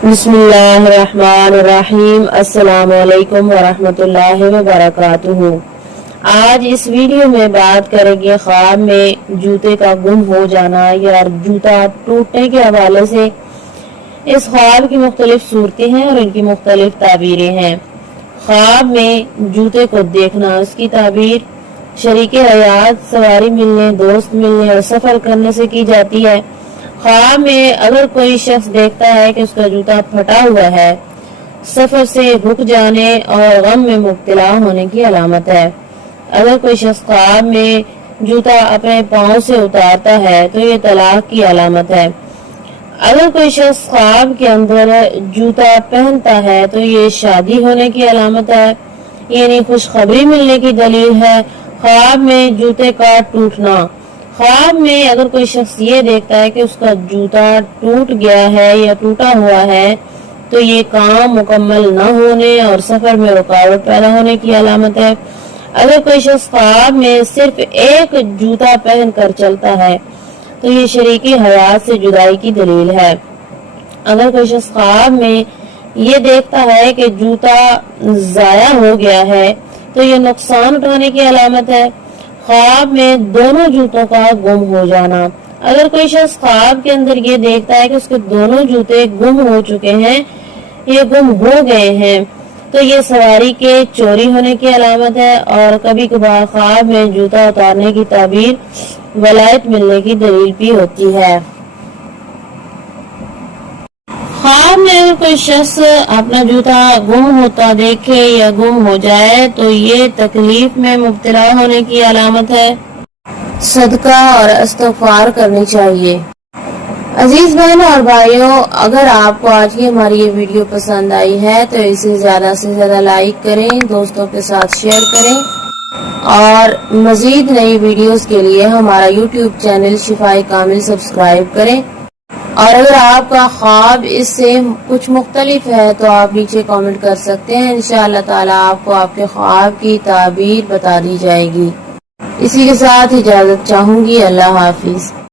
बिस्मिल्लाहिर्रहमानिर्रहीम। अस्सलाम वालेकुम वरहमतुल्लाहि वबरकातुहू। आज इस वीडियो में बात करेंगे ख्वाब में जूते का गुम हो जाना या जूता टूटने के हवाले से। इस ख्वाब की मुख्तलिफ सूरतें हैं और इनकी मुख्तलिफ ताबीरें हैं। ख्वाब में जूते को देखना, उसकी ताबीर शरीके हयात, सवारी मिलने, दोस्त मिलने और सफर करने से की जाती है। ख्वाब में अगर कोई शख्स देखता है कि उसका जूता फटा हुआ है, सफर से रुक जाने और गम में मुब्तला होने की अलामत है। अगर कोई शख्स ख्वाब में जूता अपने पाँव से उतारता है तो ये तलाक की अलामत है। अगर कोई शख्स ख्वाब के अंदर जूता पहनता है तो ये शादी होने की अलामत है, यानी खुशखबरी मिलने की दलील है। ख्वाब में जूते का टूटना, ख्वाब में अगर कोई शख्स ये देखता है कि उसका जूता टूट गया है या टूटा हुआ है तो ये काम मुकम्मल न होने और सफर में रुकावट पैदा होने की अलामत है। अगर कोई शख्स ख्वाब में सिर्फ एक जूता पहन कर चलता है तो ये शरीकी हयात से जुदाई की दलील है। अगर कोई शख्स ख्वाब में ये देखता है कि जूता जाया हो गया है तो ये नुकसान उठाने की अलामत है। ख्वाब में दोनों जूतों का गुम हो जाना, अगर कोई शख्स ख्वाब के अंदर ये देखता है कि उसके दोनों जूते गुम हो चुके हैं, ये गुम हो गए हैं, तो ये सवारी के चोरी होने की अलामत है। और कभी कभार ख्वाब में जूता उतारने की ताबीर वलायत मिलने की दलील भी होती है। ख्वाब में अगर कोई शख्स अपना जूता गुम होता देखे या गुम हो जाए तो ये तकलीफ में मुब्तला होने की अलामत है। सदका और इस्तिग़फ़ार करनी चाहिए। अजीज बहनों और भाइयों, अगर आपको आज की हमारी ये वीडियो पसंद आई है तो इसे ज्यादा से ज्यादा लाइक करें, दोस्तों के साथ शेयर करें और मजीद नई वीडियोस के लिए हमारा यूट्यूब चैनल शिफाए कामिल सब्सक्राइब करें। और अगर आपका ख्वाब इससे कुछ मुख्तलिफ है तो आप नीचे कमेंट कर सकते हैं। इंशाअल्लाह ताला आपको आपके ख्वाब की ताबीर बता दी जाएगी। इसी के साथ इजाजत चाहूंगी। अल्लाह हाफिज।